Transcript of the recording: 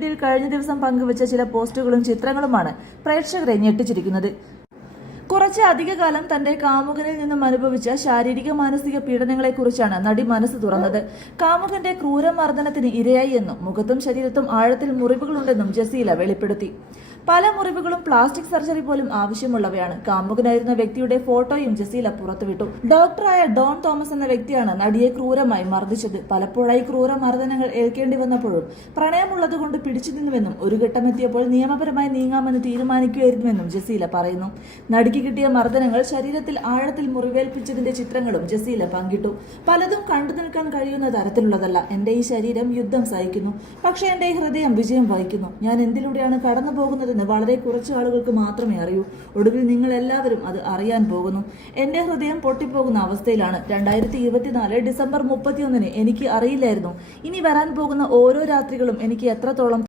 മീഡിയയിൽ കഴിഞ്ഞ ദിവസം പങ്കുവച്ച ചില പോസ്റ്റുകളും ചിത്രങ്ങളുമാണ് പ്രേക്ഷകരെ ഞെട്ടിച്ചിരിക്കുന്നത്. കുറച്ച് അധികകാലം തന്റെ കാമുകനിൽ നിന്നും അനുഭവിച്ച ശാരീരിക മാനസിക പീഡനങ്ങളെക്കുറിച്ചാണ് നടി മനസ്സ് തുറന്നത്. കാമുകന്റെ ക്രൂരമർദ്ദനത്തിന് ഇരയായി എന്നും മുഖത്തും ശരീരത്തും ആഴത്തിൽ മുറിവുകളുണ്ടെന്നും ജസീല വെളിപ്പെടുത്തി. പല മുറിവുകളും പ്ലാസ്റ്റിക് സർജറി പോലും ആവശ്യമുള്ളവയാണ്. കാമുകനായിരുന്ന വ്യക്തിയുടെ ഫോട്ടോയും ജസീല പുറത്തുവിട്ടു. ഡോക്ടറായ ഡോൺ തോമസ് എന്ന വ്യക്തിയാണ് നടിയെ ക്രൂരമായി മർദ്ദിച്ചത്. പലപ്പോഴായി ക്രൂര മർദ്ദനങ്ങൾ ഏൽക്കേണ്ടി വന്നപ്പോഴും പ്രണയമുള്ളതുകൊണ്ട് പിടിച്ചു നിന്നുവെന്നും ഒരു ഘട്ടമെത്തിയപ്പോൾ നിയമപരമായി നീങ്ങാമെന്ന് തീരുമാനിക്കുകയായിരുന്നുവെന്നും ജസീല പറയുന്നു. നടിക്ക് കിട്ടിയ മർദ്ദനങ്ങൾ ശരീരത്തിൽ ആഴത്തിൽ മുറിവേൽപ്പിച്ചതിന്റെ ചിത്രങ്ങളും ജസീല പങ്കിട്ടു. പലതും കണ്ടു നിൽക്കാൻ കഴിയുന്ന തരത്തിലുള്ളതല്ല. എന്റെ ഈ ശരീരം യുദ്ധം സഹിക്കുന്നു. പക്ഷെ എന്റെ ഈ ഹൃദയം വിജയം വഹിക്കുന്നു. ഞാൻ എന്തിലൂടെയാണ് കടന്നു പോകുന്നതെന്ന് വളരെ കുറച്ച് ആളുകൾക്ക് മാത്രമേ അറിയൂ. ഒടുവിൽ നിങ്ങൾ എല്ലാവരും അത് അറിയാൻ പോകുന്നു. എന്റെ ഹൃദയം പൊട്ടിപ്പോകുന്ന അവസ്ഥയിലാണ്. രണ്ടായിരത്തി ഇരുപത്തിനാല് ഡിസംബർ മുപ്പത്തിയൊന്നിന് എനിക്ക് അറിയില്ലായിരുന്നു. ഇനി വരാൻ പോകുന്ന ഓരോ രാത്രികളും എനിക്ക് എത്രത്തോളം